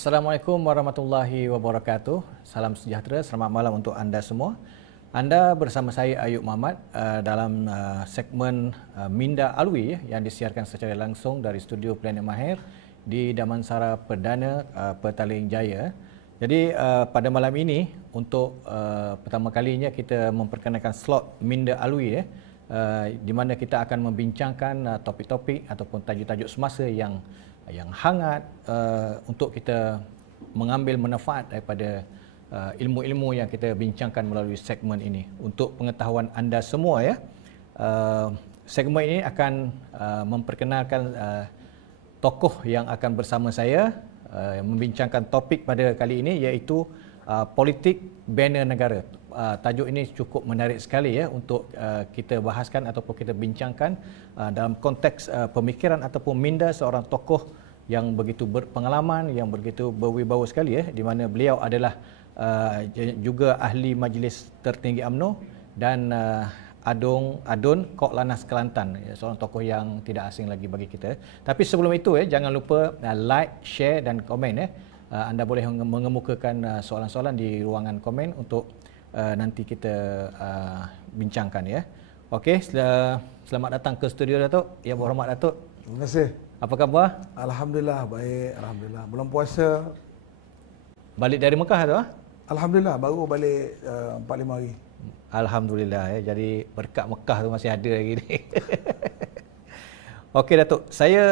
Assalamualaikum warahmatullahi wabarakatuh. Salam sejahtera, selamat malam untuk anda semua. Anda bersama saya Ayub Muhammad dalam segmen Minda Alwi yang disiarkan secara langsung dari studio Planet Mahir di Damansara Perdana Petaling Jaya. Jadi pada malam ini untuk pertama kalinya kita memperkenalkan slot Minda Alwi di mana kita akan membincangkan topik-topik ataupun tajuk-tajuk semasa yang hangat untuk kita mengambil manfaat daripada ilmu-ilmu yang kita bincangkan melalui segmen ini. Untuk pengetahuan anda semua segmen ini akan memperkenalkan tokoh yang akan bersama saya membincangkan topik pada kali ini, iaitu politik bena negara. Tajuk ini cukup menarik sekali untuk kita bahaskan ataupun kita bincangkan dalam konteks pemikiran ataupun minda seorang tokoh yang begitu berpengalaman, yang begitu berwibawa sekali di mana beliau adalah juga ahli Majlis Tertinggi UMNO dan Adun Kok Lanaz Kelantan, seorang tokoh yang tidak asing lagi bagi kita. Tapi sebelum itu jangan lupa like, share dan komen. Anda boleh mengemukakan soalan-soalan di ruangan komen untuk nanti kita bincangkan Okey, selamat datang ke studio Datuk. Yang berhormat Datuk. Terima kasih. Apa khabar? Alhamdulillah baik, alhamdulillah. Belum puasa. Balik dari Mekah tu Alhamdulillah baru balik 4-5 hari. Alhamdulillah Jadi berkat Mekah tu masih ada lagi ni. Okey Datuk, saya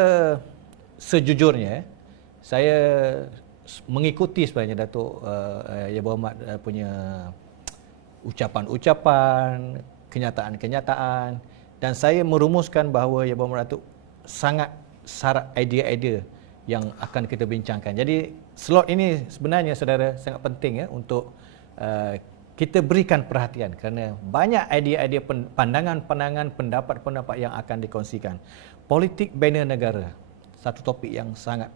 sejujurnya saya mengikuti sebenarnya Datuk Yang Berhormat punya ucapan-ucapan, kenyataan-kenyataan, dan saya merumuskan bahawa Yang Berhormat Datuk sangat syarat idea-idea yang akan kita bincangkan. Jadi slot ini sebenarnya saudara sangat penting untuk kita berikan perhatian kerana banyak idea-idea, pandangan-pandangan, pendapat-pendapat yang akan dikongsikan. Politik bena negara, satu topik yang sangat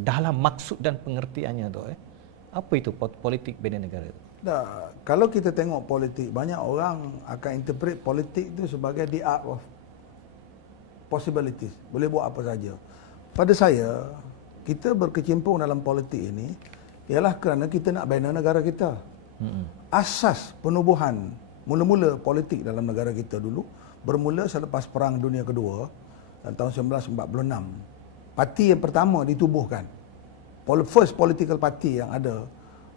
dalam maksud dan pengertiannya tu. Apa itu politik bena negara? Kalau kita tengok politik, banyak orang akan interpret politik itu sebagai the art of possibilities. Boleh buat apa saja. Pada saya, kita berkecimpung dalam politik ini ialah kerana kita nak bina negara kita. Asas penubuhan mula-mula politik dalam negara kita dulu bermula selepas Perang Dunia Kedua tahun 1946. Parti yang pertama ditubuhkan, first political party yang ada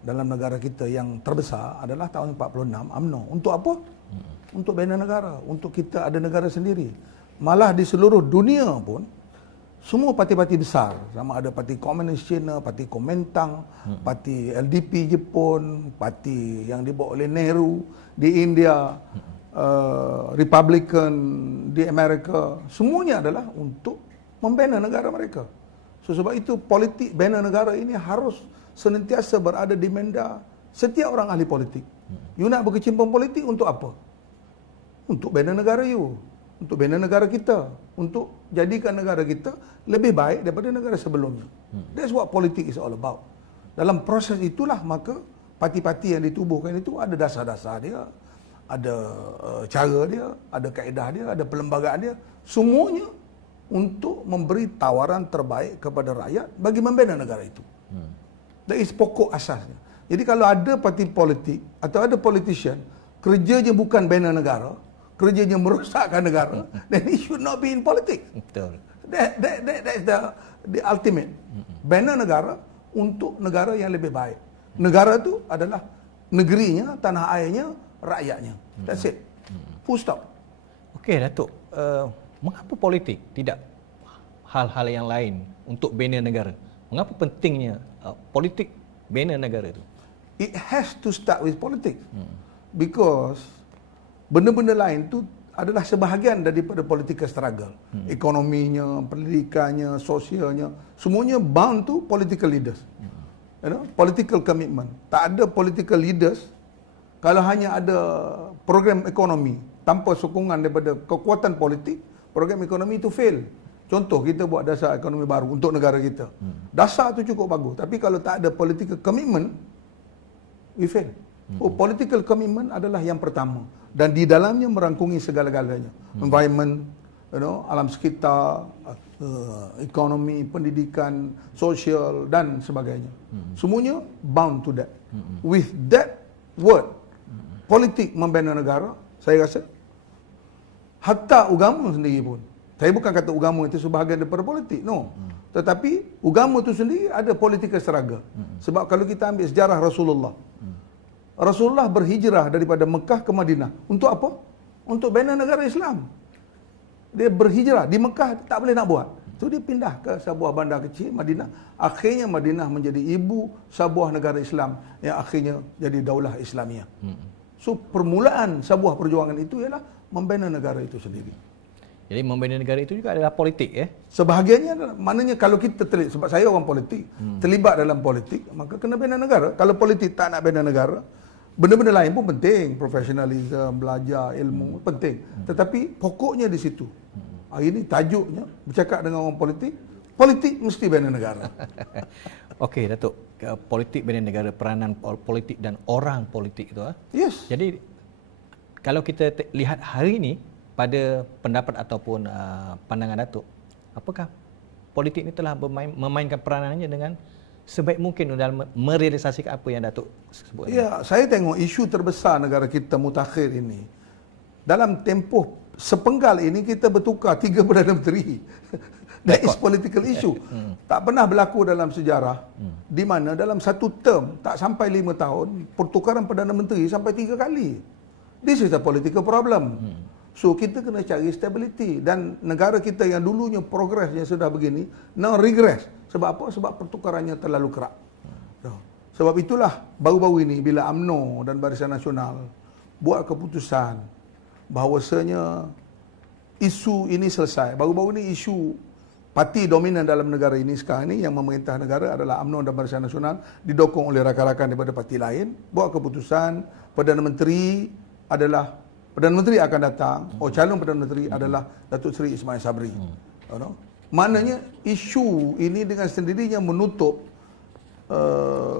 dalam negara kita yang terbesar adalah tahun 46, UMNO. Untuk apa? Untuk bina negara, untuk kita ada negara sendiri. Malah di seluruh dunia pun semua parti-parti besar, sama ada parti Komunis China, parti Kuomintang, parti LDP Jepun, parti yang dibawa oleh Nehru di India, Republican di Amerika, semuanya adalah untuk membina negara mereka. Sebab itu politik bina negara ini harus senantiasa berada di minda setiap orang ahli politik. You nak berkecimpung politik untuk apa? Untuk bina negara you, untuk bina negara kita, untuk jadikan negara kita lebih baik daripada negara sebelumnya. That's what politics is all about. Dalam proses itulah maka parti-parti yang ditubuhkan itu ada dasar-dasar dia, ada cara dia, ada kaedah dia, ada perlembagaan dia, semuanya untuk memberi tawaran terbaik kepada rakyat bagi membina negara itu. That is pokok asasnya. Jadi kalau ada parti politik atau ada politician kerjanya bukan bina negara, kerjanya merosakkan negara, then he should not be in politics. Betul. That is the ultimate. Bina negara untuk negara yang lebih baik. Negara itu adalah negerinya, tanah airnya, rakyatnya. That's it. Full stop. Okey Datuk, mengapa politik tidak hal-hal yang lain untuk bina negara? Mengapa pentingnya politik bina negara itu? It has to start with politics. Because benda-benda lain tu adalah sebahagian daripada political struggle. Ekonominya, pendidikannya, sosialnya, semuanya bound to political leaders. Political commitment. Tak ada political leaders kalau hanya ada program ekonomi tanpa sokongan daripada kekuatan politik, program ekonomi itu fail. Contoh, kita buat dasar ekonomi baru untuk negara kita. Dasar tu cukup bagus, tapi kalau tak ada political commitment, we fail. Political commitment adalah yang pertama dan di dalamnya merangkungi segala-galanya. Environment, alam sekitar, ekonomi, pendidikan, sosial dan sebagainya. Semuanya bound to that. With that word, politik membina negara, saya rasa hatta agama sendiri pun. Saya bukan kata agama itu sebahagian daripada politik, no. Tetapi agama itu sendiri ada politika seraga. Sebab kalau kita ambil sejarah Rasulullah, Rasulullah berhijrah daripada Mekah ke Madinah. Untuk apa? Untuk bina negara Islam. Dia berhijrah. Di Mekah tak boleh nak buat. So dia pindah ke sebuah bandar kecil, Madinah. Akhirnya Madinah menjadi ibu sebuah negara Islam yang akhirnya jadi daulah Islamiah. So permulaan sebuah perjuangan itu ialah membina negara itu sendiri. Jadi membina negara itu juga adalah politik, ya? Sebahagiannya, maknanya kalau kita terlibat, sebab saya orang politik, terlibat dalam politik, maka kena bina negara. Kalau politik tak nak bina negara, benda-benda lain pun penting, profesionalisme, belajar, ilmu, penting. Tetapi pokoknya di situ. Hari ini tajuknya, bercakap dengan orang politik, politik mesti bina negara. Okey, Datuk. Politik bina negara, peranan politik dan orang politik itu. Yes. Jadi, kalau kita lihat hari ini, pada pendapat ataupun pandangan Datuk, apakah politik ini telah memainkan peranannya dengan sebaik mungkin dalam merealisasikan apa yang Datuk sebut? Ya, saya tengok isu terbesar negara kita mutakhir ini. Dalam tempoh sepenggal ini kita bertukar 3 Perdana Menteri. That is political issue. Tak pernah berlaku dalam sejarah di mana dalam satu term tak sampai 5 tahun pertukaran Perdana Menteri sampai 3 kali. This is a political problem. So kita kena cari stability, dan negara kita yang dulunya progresnya sudah begini, now regress. Sebab apa? Sebab pertukarannya terlalu kerap. Sebab itulah baru-baru ini bila UMNO dan Barisan Nasional buat keputusan bahawasanya isu ini selesai. Baru-baru ini isu parti dominan dalam negara ini sekarang ini yang memerintah negara adalah UMNO dan Barisan Nasional, didokong oleh rakan-rakan daripada parti lain, buat keputusan Perdana Menteri akan datang, calon Perdana Menteri adalah Datuk Seri Ismail Sabri. Maknanya isu ini dengan sendirinya menutup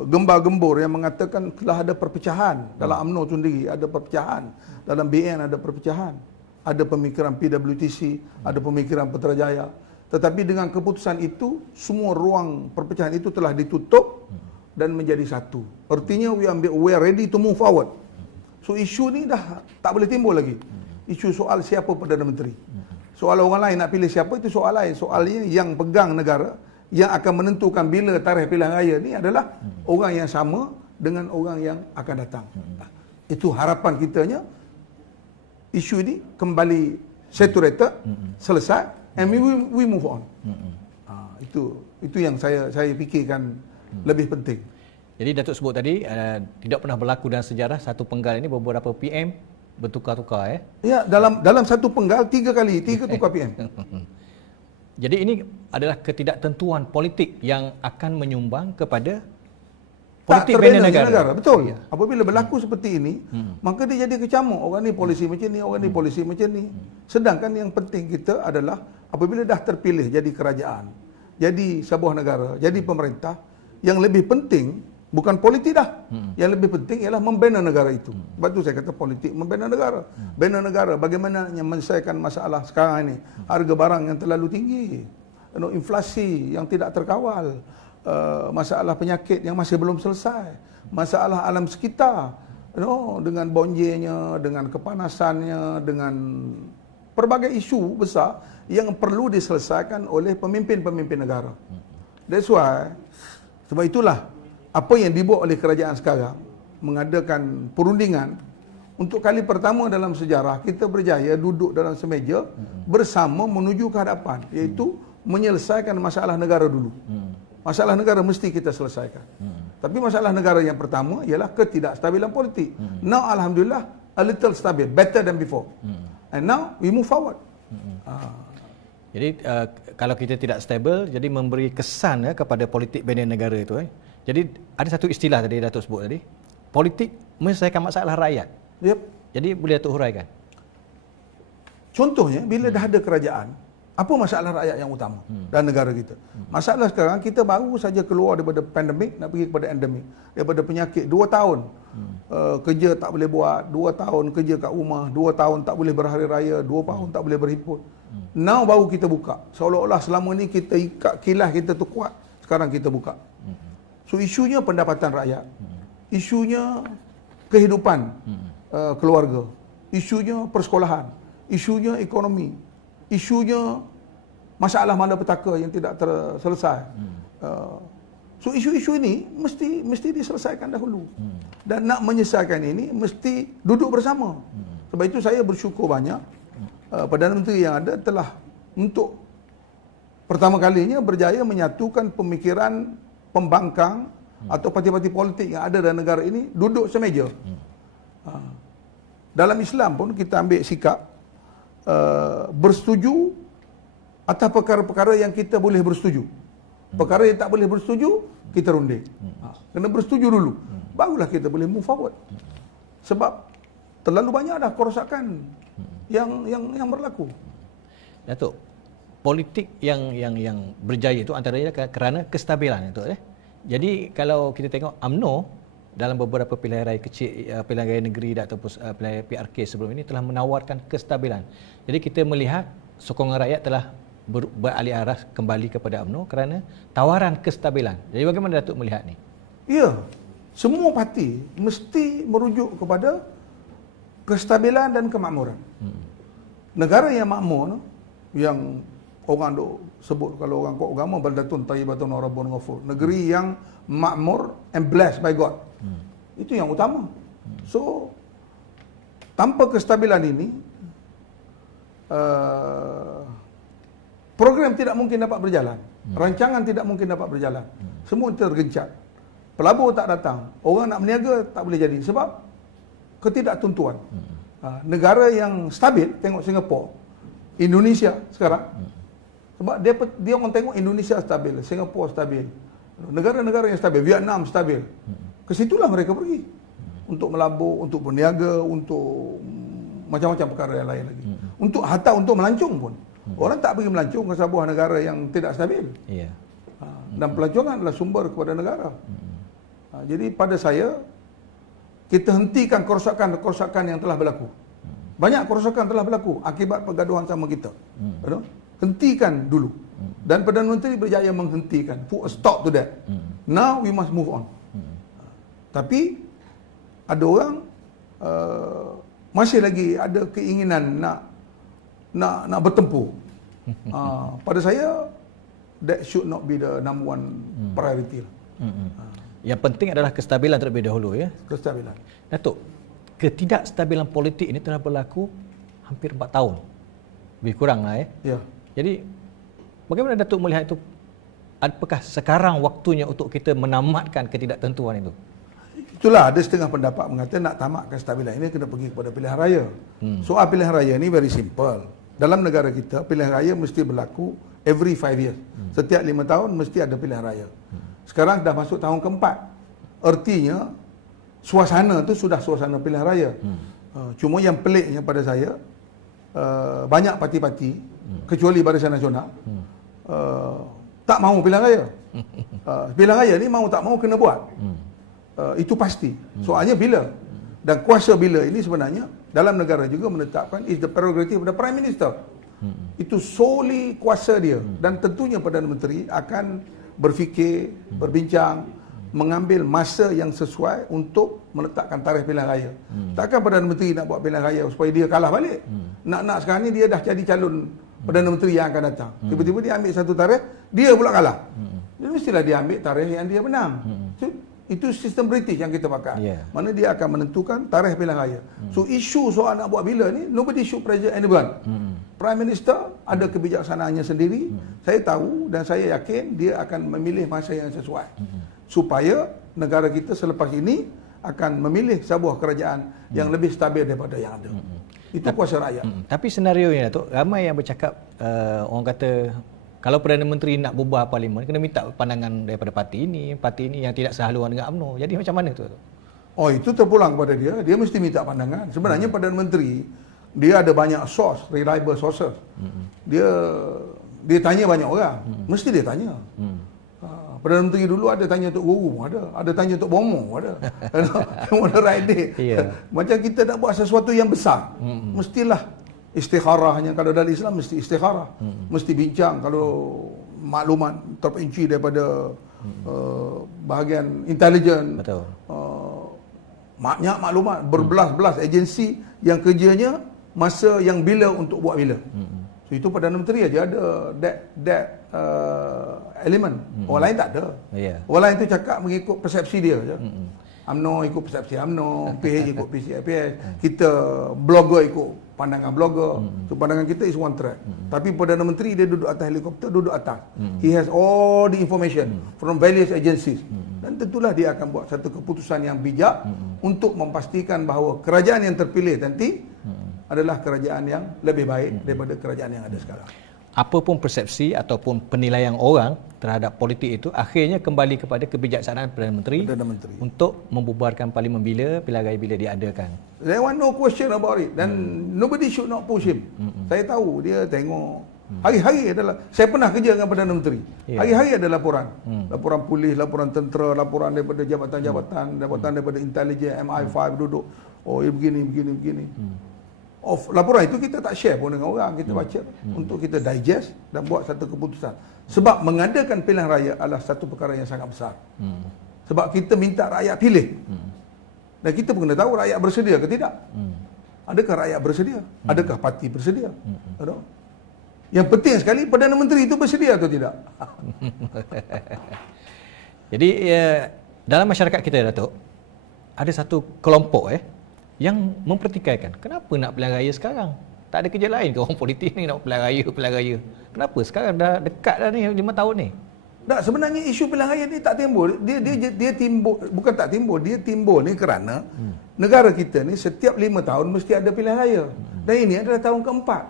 gembar-gembor yang mengatakan telah ada perpecahan. Dalam UMNO sendiri ada perpecahan, dalam BN ada perpecahan, ada pemikiran PWTC, ada pemikiran Putrajaya. Tetapi dengan keputusan itu, semua ruang perpecahan itu telah ditutup dan menjadi satu. Artinya we are ready to move forward. So isu ni dah tak boleh timbul lagi. Isu soal siapa Perdana Menteri. Soal orang lain nak pilih siapa itu soal lain. Soalnya yang pegang negara, yang akan menentukan bila tarikh pilihan raya ni adalah orang yang sama dengan orang yang akan datang. Itu harapan kitanya. Isu ini kembali saturated, selesai, and we move on. Itu yang saya fikirkan lebih penting. Jadi Datuk sebut tadi tidak pernah berlaku dalam sejarah satu penggal ini beberapa PM bertukar-tukar, ya? Ya, dalam satu penggal 3 tukar PM. Jadi ini adalah ketidaktentuan politik yang akan menyumbang kepada politik bina negara. Betul. Ya. Apabila berlaku seperti ini, maka dia jadi kecamuk. Orang ni polisi macam ni, orang ni polisi macam ni. Sedangkan yang penting kita adalah apabila dah terpilih jadi kerajaan, jadi sebuah negara, jadi pemerintah, yang lebih penting bukan politik dah. Yang lebih penting ialah membina negara itu. Sebab tu saya kata politik membina negara. Bina negara bagaimana menyelesaikan masalah sekarang ini. Harga barang yang terlalu tinggi, inflasi yang tidak terkawal, masalah penyakit yang masih belum selesai, masalah alam sekitar, dengan bonjenya, dengan kepanasannya, dengan pelbagai isu besar yang perlu diselesaikan oleh pemimpin-pemimpin negara. That's why, sebab itulah apa yang dibuat oleh kerajaan sekarang, mengadakan perundingan untuk kali pertama dalam sejarah kita berjaya duduk dalam semeja bersama menuju ke hadapan, iaitu menyelesaikan masalah negara dulu. Masalah negara mesti kita selesaikan. Tapi masalah negara yang pertama ialah ketidakstabilan politik. Now alhamdulillah a little stabil, better than before. And now we move forward. Jadi kalau kita tidak stabil, jadi memberi kesan kepada politik bina negara itu. Jadi ada satu istilah tadi Datuk sebut tadi, politik menyelesaikan masalah rakyat. Yep. Jadi boleh Datuk huraikan? Contohnya bila dah ada kerajaan, apa masalah rakyat yang utama dalam negara kita? Masalah sekarang kita baru saja keluar daripada pandemik nak pergi kepada endemik. Daripada penyakit 2 tahun kerja tak boleh buat, 2 tahun kerja kat rumah, 2 tahun tak boleh berhari raya, 2 tahun tak boleh berhimpun. Now baru kita buka. Seolah-olah selama ni kita ikat kilas kita tu kuat, sekarang kita buka. So isunya pendapatan rakyat, isunya kehidupan keluarga, isunya persekolahan, isunya ekonomi, isunya masalah malapetaka yang tidak terselesai. So isu-isu ini mesti diselesaikan dahulu. Dan nak menyelesaikan ini mesti duduk bersama. Sebab itu saya bersyukur banyak Perdana Menteri yang ada telah untuk pertama kalinya berjaya menyatukan pemikiran pembangkang atau parti-parti politik yang ada dalam negara ini duduk semeja. Dalam Islam pun kita ambil sikap bersetuju atas perkara-perkara yang kita boleh bersetuju. Perkara yang tak boleh bersetuju, kita runding. Kena bersetuju dulu. Barulah kita boleh move forward. Sebab terlalu banyak dah kerosakan yang berlaku. Datuk, politik yang berjaya itu antaranya kerana kestabilan itu. Jadi kalau kita tengok UMNO dalam beberapa pilihan raya kecil, pilihan raya negeri ataupun pilihan raya PRK sebelum ini telah menawarkan kestabilan. Jadi kita melihat sokongan rakyat telah beralih arah kembali kepada UMNO kerana tawaran kestabilan. Jadi bagaimana Datuk melihat ni? Ya, semua parti mesti merujuk kepada kestabilan dan kemakmuran. Negara yang makmur, yang orang duk sebut kalau orang kuat agama baldatun tayyibatun wa rabbun ghafur. Negeri yang makmur and blessed by God. Itu yang utama. So tanpa kestabilan ini program tidak mungkin dapat berjalan. Rancangan tidak mungkin dapat berjalan. Semua tergencat. Pelabur tak datang. Orang nak berniaga tak boleh jadi. Sebab ketidaktentuan. Negara yang stabil, tengok Singapura, Indonesia sekarang. Sebab dia orang tengok Indonesia stabil, Singapura stabil. Negara-negara yang stabil, Vietnam stabil. Kesitulah mereka pergi. Untuk melabur, untuk berniaga, untuk macam-macam perkara yang lain lagi. Untuk melancong pun. Orang tak pergi melancong ke sebuah negara yang tidak stabil. Yeah. Dan pelancongan adalah sumber kepada negara. Jadi pada saya, kita hentikan kerosakan-kerosakan yang telah berlaku. Banyak kerosakan telah berlaku akibat pergaduhan sama kita. Hentikan dulu. Dan Perdana Menteri berjaya menghentikan. Put a stop to that. Now we must move on. Tapi ada orang masih lagi ada keinginan nak bertempur. Pada saya, that should not be the number one priority. Yang penting adalah kestabilan terlebih dahulu, ya. Kestabilan. Datuk, ketidakstabilan politik ini telah berlaku hampir 4 tahun. Lebih kurang lah, ya. Ya. Jadi bagaimana Datuk melihat itu? Apakah sekarang waktunya untuk kita menamatkan ketidaktentuan itu? Itulah ada setengah pendapat mengatakan nak tamatkan kestabilan ini kena pergi kepada pilihan raya. Soal pilihan raya ini very simple. Dalam negara kita, pilihan raya mesti berlaku every 5 years. Setiap 5 tahun mesti ada pilihan raya. Sekarang dah masuk tahun keempat. Artinya, suasana tu sudah suasana pilihan raya. Cuma yang peliknya pada saya, banyak parti-parti, kecuali Barisan Nasional, tak mahu pilihan raya. Pilihan raya ni mau tak mau kena buat. Itu pasti. Soalnya bila? Dan kuasa bila ini sebenarnya dalam negara juga menetapkan is the prerogative of the Prime Minister. Itu solely kuasa dia. Dan tentunya Perdana Menteri akan berfikir, berbincang, mengambil masa yang sesuai untuk meletakkan tarikh pilihan raya. Takkan Perdana Menteri nak buat pilihan raya supaya dia kalah balik. Nak sekarang ni dia dah jadi calon Perdana Menteri yang akan datang. Tiba-tiba dia ambil satu tarikh, dia pula kalah. Jadi mestilah dia ambil tarikh yang dia menang. Itu sistem British yang kita pakai. Mana dia akan menentukan tarikh pilihan raya. So isu soal nak buat bila ni, nobody should pressure anyone. Prime Minister ada kebijaksanaannya sendiri. Saya tahu dan saya yakin dia akan memilih masa yang sesuai. Supaya negara kita selepas ini akan memilih sebuah kerajaan yang lebih stabil daripada yang ada. Itu kuasa rakyat. Tapi senario ni Datuk, ramai yang bercakap, orang kata kalau Perdana Menteri nak berubah parlimen, kena minta pandangan daripada parti ini yang tidak sehaluan dengan UMNO. Jadi macam mana tu? Oh, itu terpulang kepada dia. Dia mesti minta pandangan. Sebenarnya Perdana Menteri, dia ada banyak source, reliable sources. Dia tanya banyak orang. Mesti dia tanya. Perdana Menteri dulu ada tanya Tok Guru, ada tanya Tok Bomo, ada. On the right day. Macam kita nak buat sesuatu yang besar, mestilah istikharahnya. Kalau dalam Islam mesti istikharah, mesti bincang. Kalau maklumat terperinci daripada bahagian intelijen, banyak maklumat, berbelas-belas agensi yang kerjanya masa yang bila untuk buat bila. So, itu Perdana Menteri aja ada that element. Orang lain tak ada. Orang lain tu cakap mengikut persepsi dia je. UMNO ikut persepsi UMNO, PH ikut PH, kita blogger ikut pandangan blogger. So pandangan kita is one track. Tapi Perdana Menteri dia duduk atas helikopter, duduk atas. He has all the information from various agencies. Dan tentulah dia akan buat satu keputusan yang bijak untuk memastikan bahawa kerajaan yang terpilih nanti adalah kerajaan yang lebih baik daripada kerajaan yang ada sekarang. Apapun persepsi ataupun penilaian orang terhadap politik itu akhirnya kembali kepada kebijaksanaan Perdana Menteri untuk membubarkan parlimen bila, pilihan raya bila diadakan. There was no question about it, dan nobody should not push him. Saya tahu dia tengok hari-hari adalah, saya pernah kerja dengan Perdana Menteri. Hari-hari ada laporan. Laporan polis, laporan tentera, laporan daripada jabatan-jabatan, laporan daripada intelijen, MI5 duduk. Oh, begini. Laporan itu kita tak share pun dengan orang, kita baca untuk kita digest dan buat satu keputusan. Sebab mengadakan pilihan raya adalah satu perkara yang sangat besar. Sebab kita minta rakyat pilih. Dan kita pun kena tahu rakyat bersedia ke tidak. Adakah rakyat bersedia? Adakah parti bersedia? Yang penting sekali Perdana Menteri itu bersedia atau tidak. Jadi dalam masyarakat kita, Datuk, ada satu kelompok yang mempertikaikan, kenapa nak pilihan raya sekarang? Tak ada kerja lain ke orang politik ni nak pilihan raya? Kenapa sekarang dah dekat dah ni 5 tahun ni? Tak, sebenarnya isu pilihan raya ni tak timbul. Dia timbul, bukan tak timbul, dia timbul ni kerana negara kita ni setiap 5 tahun mesti ada pilihan raya. Dan ini adalah tahun keempat.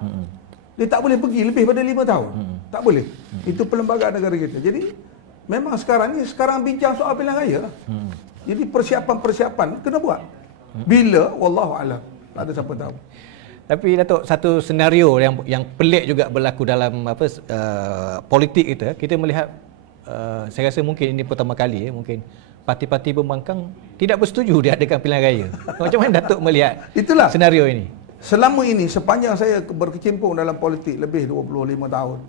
Dia tak boleh pergi lebih pada 5 tahun. Tak boleh. Itu perlembagaan negara kita. Jadi memang sekarang bincang soal pilihan raya lah. Jadi persiapan kena buat. Bila, wallahualam, tak ada siapa tahu. Tapi Datuk, satu senario yang pelik juga berlaku dalam politik kita melihat, saya rasa mungkin ini pertama kali mungkin parti-parti pembangkang tidak bersetuju diadakan pilihan raya. Macam mana Datuk melihat itulah senario ini? Selama ini, sepanjang saya berkecimpung dalam politik lebih 25 tahun,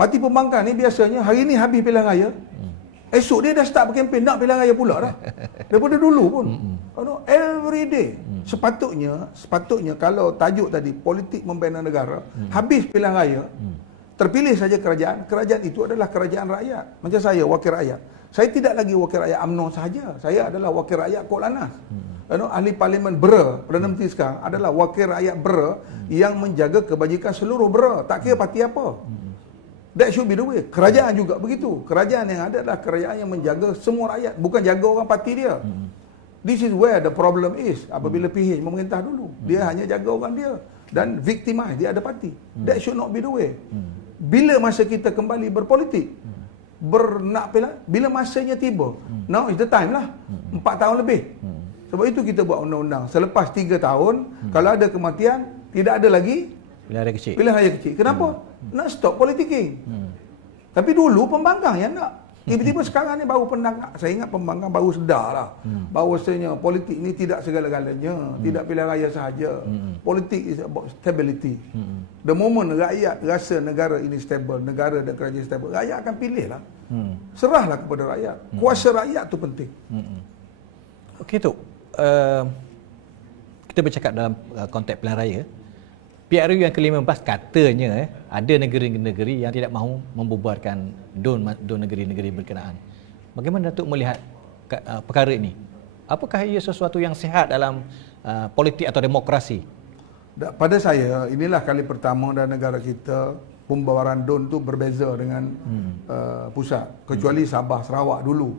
parti pembangkang ni biasanya hari ni habis pilihan raya, esok dia dah start berkempen nak pilihan raya pula dah. Daripada dulu pun. Every day. Sepatutnya kalau tajuk tadi politik membina negara, habis pilihan raya, terpilih saja kerajaan itu adalah kerajaan rakyat. Macam saya, wakil rakyat. Saya tidak lagi wakil rakyat UMNO sahaja. Saya adalah wakil rakyat Kok Lantas. Ahli Parlimen Bera, Perdana Menteri sekarang adalah wakil rakyat Bera yang menjaga kebajikan seluruh Bera. Tak kira parti apa. That should be the way. Kerajaan juga begitu. Kerajaan yang ada adalah kerajaan yang menjaga semua rakyat, bukan jaga orang parti dia. This is where the problem is. Apabila PH memerintah dulu, dia hanya jaga orang dia dan victimize, dia ada parti. That should not be the way. Bila masa kita kembali berpolitik, bila masanya tiba, now is the time lah. 4 tahun lebih. Sebab itu kita buat undang-undang. Selepas 3 tahun, kalau ada kematian, tidak ada lagi pilihan raya kecil. Kenapa? Nak stop politicking. Tapi dulu pembangkang yang nak. Tiba-tiba sekarang ni baru saya ingat pembangkang baru sedar lah. Bahawasanya politik ni tidak segala-galanya. Tidak pilihan raya sahaja. Politik is about stability. The moment rakyat rasa negara ini stable, negara dan kerajaan stable, rakyat akan pilih lah. Serahlah kepada rakyat. Kuasa rakyat tu penting. Okey tu. Kita bercakap dalam konteks pilihan raya. PRU yang ke-15 katanya ada negeri-negeri yang tidak mahu membubarkan DUN negeri-negeri berkenaan. Bagaimana Datuk melihat perkara ini? Apakah ia sesuatu yang sihat dalam politik atau demokrasi? Pada saya, inilah kali pertama dalam negara kita pembubaran DUN tu berbeza dengan pusat. Kecuali Sabah, Sarawak dulu.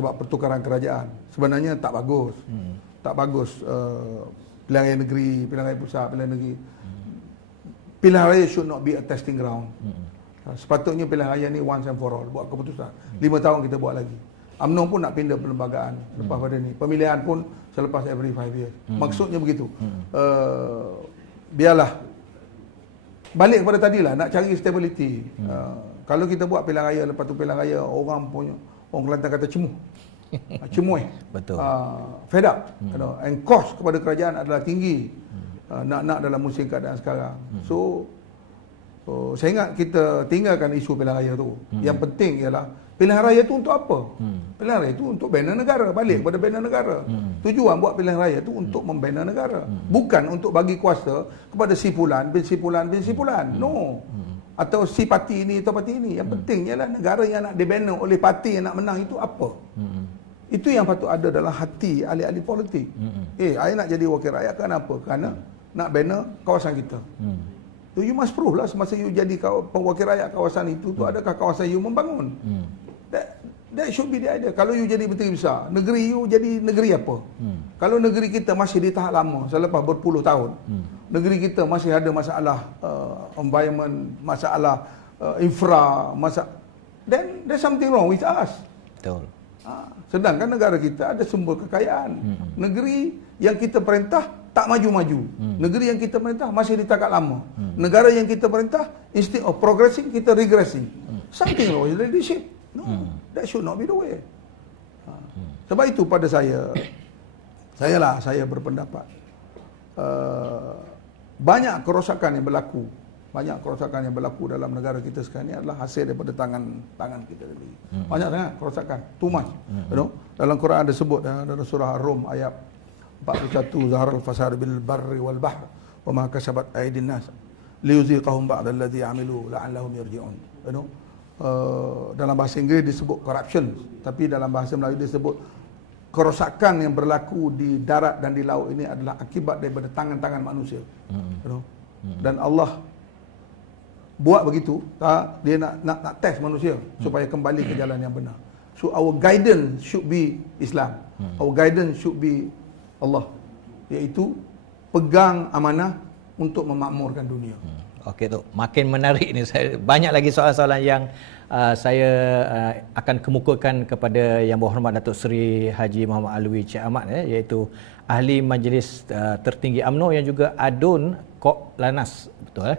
Sebab pertukaran kerajaan. Sebenarnya tak bagus. Tak bagus. Pilihan raya negeri, pilihan raya pusat, pilihan negeri. Pilihan raya should not be a testing ground. Sepatutnya pilihan raya ni once and for all. Buat keputusan. 5 tahun kita buat lagi. UMNO pun nak pindah perlembagaan lepas pada ni. Pemilihan pun selepas every 5 years. Maksudnya begitu. Biarlah. Balik kepada tadilah, nak cari stability. Kalau kita buat pilihan raya, lepas tu pilihan raya, orang Kelantan kata cemuh. Cemuih. Betul. Fed up. And cost kepada kerajaan adalah tinggi. nak dalam musim keadaan sekarang. So saya ingat kita tinggalkan isu pilihan raya tu. Yang penting ialah pilihan raya tu untuk apa? Pilihan raya tu untuk bina negara, balik kepada bina negara. Tujuan buat pilihan raya tu untuk membina negara, bukan untuk bagi kuasa kepada si fulan bin si fulan bin si fulan. No. Atau si parti ini atau parti ini. Yang penting ialah negara yang nak dibina oleh parti yang nak menang itu apa? Itu yang patut ada dalam hati ahli-ahli politik. Saya nak jadi wakil rakyat kenapa? Kerana nak bina kawasan kita. So you must prove lah semasa you jadi wakil rakyat kawasan itu tu adakah kawasan you membangun. That should be the idea. Kalau you jadi menteri besar, negeri you jadi negeri apa? Kalau negeri kita masih di tahap lama selepas berpuluh tahun, negeri kita masih ada masalah environment, masalah infra, then there's something wrong with us. Betul. Sedangkan negara kita ada sumber kekayaan. Negeri yang kita perintah tak maju-maju. Negeri yang kita perintah masih di takat lama. Negara yang kita perintah, instead of progressing, kita regressing. Something wrong with leadership. No, that should not be the way. Sebab itu pada saya berpendapat banyak kerosakan yang berlaku. Banyak kerosakan yang berlaku dalam negara kita sekarang ini adalah hasil daripada tangan kita sendiri. Banyak sangat kerosakan. Too much. Dalam Quran ada sebut dalam surah Ar-Rum ayat 41, Zaharal fasad bil barri wal bahr wa ma kasabat aydin nas liyuziqahum ba'da alladhi amilu la'allahum yarji'un. Dalam bahasa Inggeris disebut corruption, tapi dalam bahasa Melayu disebut kerosakan yang berlaku di darat dan di laut ini adalah akibat daripada tangan-tangan manusia. Dan Allah buat begitu, dia nak test manusia supaya kembali ke jalan yang benar. So our guidance should be Islam. Our guidance should be Allah, iaitu pegang amanah untuk memakmurkan dunia. Okey tu, makin menarik ni. Banyak lagi soalan-soalan yang saya akan kemukakan kepada Yang Berhormat Datuk Seri Haji Muhammad Alwi Cik Ahmad, iaitu Ahli Majlis Tertinggi UMNO yang juga Adun Kok Lanas, betul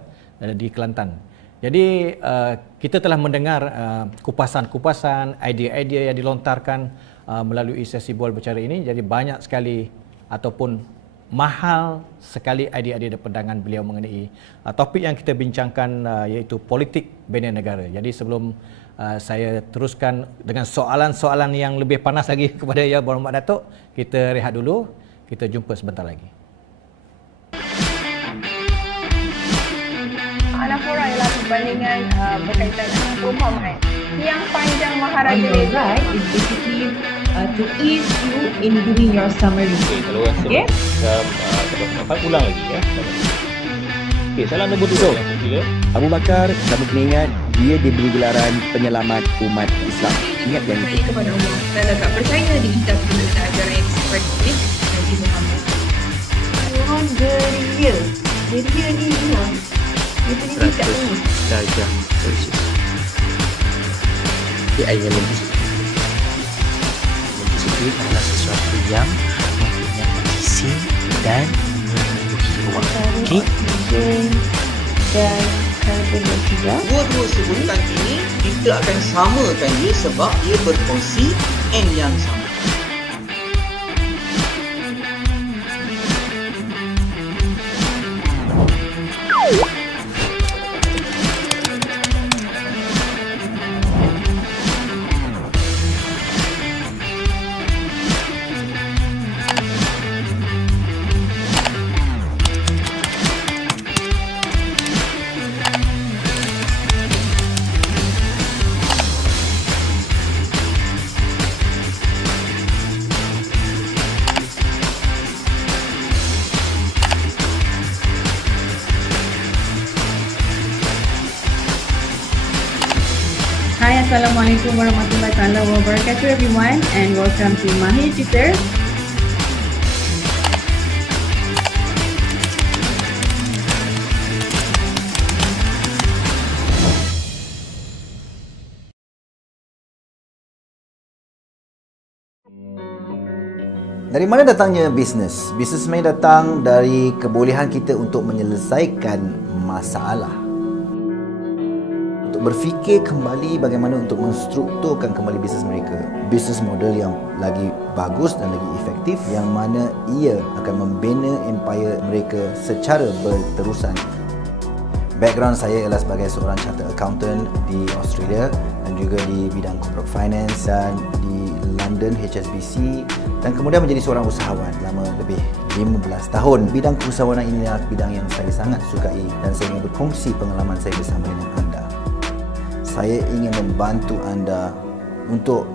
di Kelantan. Jadi kita telah mendengar kupasan-kupasan, idea-idea yang dilontarkan melalui sesi bual bercara ini. Jadi banyak sekali ataupun mahal sekali idea-idea dan pandangan beliau mengenai topik yang kita bincangkan, iaitu politik bina negara. Jadi sebelum saya teruskan dengan soalan-soalan yang lebih panas lagi kepada Yang Berhormat Datuk, kita rehat dulu. Kita jumpa sebentar lagi. Anafora ialah perbandingan berkaitan dengan perumpamaan. Yang panjang Maharaja Reza is basically to ease you in doing your summary. Kalau rasa dapat ulang lagi ya. Okey, soalan nombor 2 yang ketiga. Abu Bakar, kamu kena ingat, dia diberi gelaran penyelamat umat Islam. Ingat yang itu. Kepada Allah dan tak percaya di kitab dan ajaran yang seperti Nabi Muhammad. Orang geria. Geria ni dia punya kitab ni. Darjah Celsius. AI yang lebih sedikit adalah sesuatu yang mempunyai isi dan memiliki ruang. Okey. Dan karbon dioksida. Dua-dua sebutan ini kita akan samakan dia sebab dia berfungsi N yang sama. Hai, Assalamualaikum warahmatullahi wabarakatuh everyone, and welcome to Mahir Cerita. Dari mana datangnya bisnes? Bisnes sebenarnya datang dari kebolehan kita untuk menyelesaikan masalah. Untuk berfikir kembali bagaimana untuk menstrukturkan kembali bisnes mereka. Bisnes model yang lagi bagus dan lagi efektif, yang mana ia akan membina empire mereka secara berterusan. Background saya ialah sebagai seorang chartered accountant di Australia dan juga di bidang corporate finance dan di London HSBC, dan kemudian menjadi seorang usahawan selama lebih 15 tahun. Bidang keusahawanan ini adalah bidang yang saya sangat sukai dan saya ingin berkongsi pengalaman saya bersama dengan anda. Saya ingin membantu anda untuk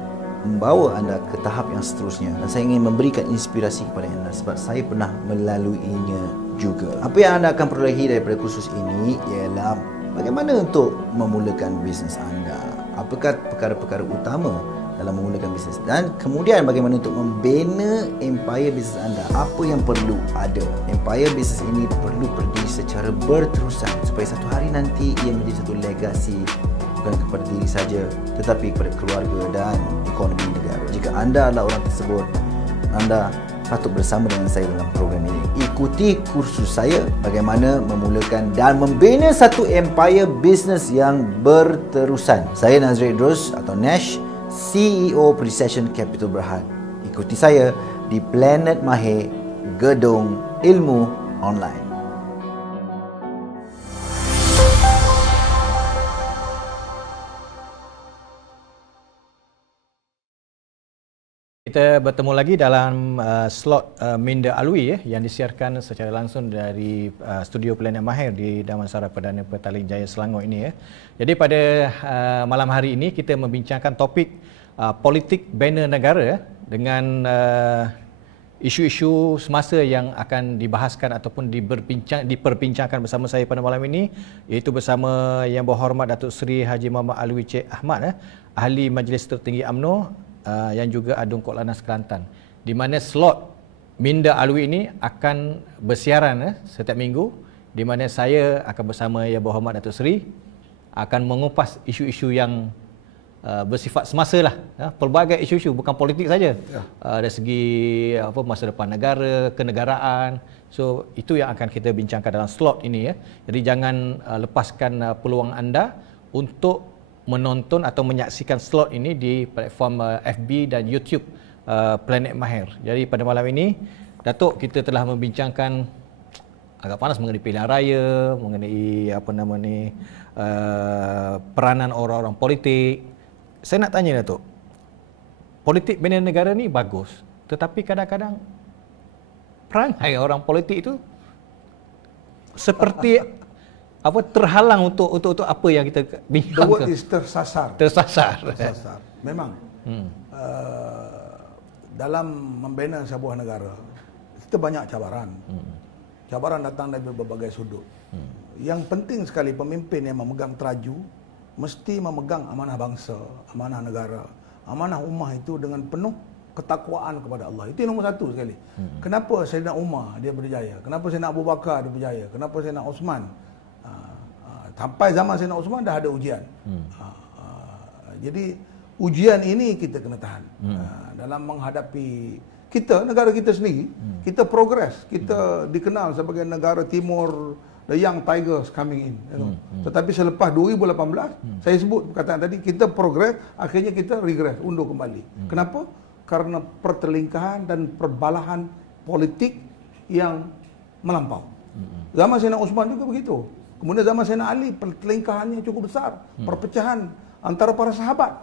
membawa anda ke tahap yang seterusnya, dan saya ingin memberikan inspirasi kepada anda sebab saya pernah melaluinya juga. Apa yang anda akan perolehi daripada kursus ini ialah bagaimana untuk memulakan bisnes anda, apakah perkara-perkara utama dalam memulakan bisnes, dan kemudian bagaimana untuk membina empire bisnes anda. Apa yang perlu ada. Empire bisnes ini perlu berdiri secara berterusan supaya satu hari nanti ia menjadi satu legasi, bukan kepada diri saja tetapi kepada keluarga dan ekonomi negara. Jika anda adalah orang tersebut, anda patut bersama dengan saya dalam program ini. Ikuti kursus saya bagaimana memulakan dan membina satu empire bisnes yang berterusan. Saya Nazri Idrus atau Nash, CEO Precession Capital Berhad. Ikuti saya di Planet Mahir, Gedung Ilmu Online. Kita bertemu lagi dalam slot Minda Alwi yang disiarkan secara langsung dari studio Planet Mahir di Damansara Perdana Petaling Jaya Selangor ini. Jadi pada malam hari ini kita membincangkan topik politik bina negara dengan isu-isu semasa yang akan dibahaskan ataupun diperbincangkan bersama saya pada malam ini, iaitu bersama Yang Berhormat Datuk Seri Haji Muhammad Alwi Cik Ahmad, Ahli Majlis Tertinggi UMNO yang juga Adun Kok Lantas Kelantan, di mana slot Minda Alwi ini akan bersiaran setiap minggu, di mana saya akan bersama Yang Berhormat Datuk Seri akan mengupas isu-isu yang bersifat semasa lah, pelbagai isu-isu, bukan politik saja, dari segi masa depan negara, kenegaraan. So itu yang akan kita bincangkan dalam slot ini. Jadi jangan lepaskan peluang anda untuk menonton atau menyaksikan slot ini di platform FB dan YouTube Planet Mahir. Jadi pada malam ini, Datuk, kita telah membincangkan agak panas mengenai pilihan raya, mengenai peranan orang-orang politik. Saya nak tanya, Datuk, politik bina negara ni bagus, tetapi kadang-kadang perangai orang politik itu seperti terhalang untuk apa yang kita bincangkan. The word is tersasar. Tersasar. Memang. Dalam membina sebuah negara, kita banyak cabaran. Cabaran datang dari berbagai sudut. Yang penting sekali pemimpin yang memegang teraju mesti memegang amanah bangsa, amanah negara, amanah ummah itu dengan penuh ketakwaan kepada Allah. Itu nombor satu sekali. Kenapa Sayyidina Umar dia berjaya? Kenapa Sayyidina Abu Bakar dia berjaya? Kenapa Sayyidina Osman? Sampai zaman Sayyidina Osman dah ada ujian. Jadi ujian ini kita kena tahan dalam menghadapi kita, negara kita sendiri. Kita progress. Kita dikenal sebagai negara timur, the young tigers coming in. Tetapi selepas 2018, saya sebut perkataan tadi, kita progress, akhirnya kita regress, undur kembali. Kenapa? Karena pertelingkahan dan perbalahan politik yang melampau. Zaman Sayyidina Osman juga begitu. Kemudian zaman Sayyidina Ali, pertelingkahannya cukup besar. Perpecahan antara para sahabat.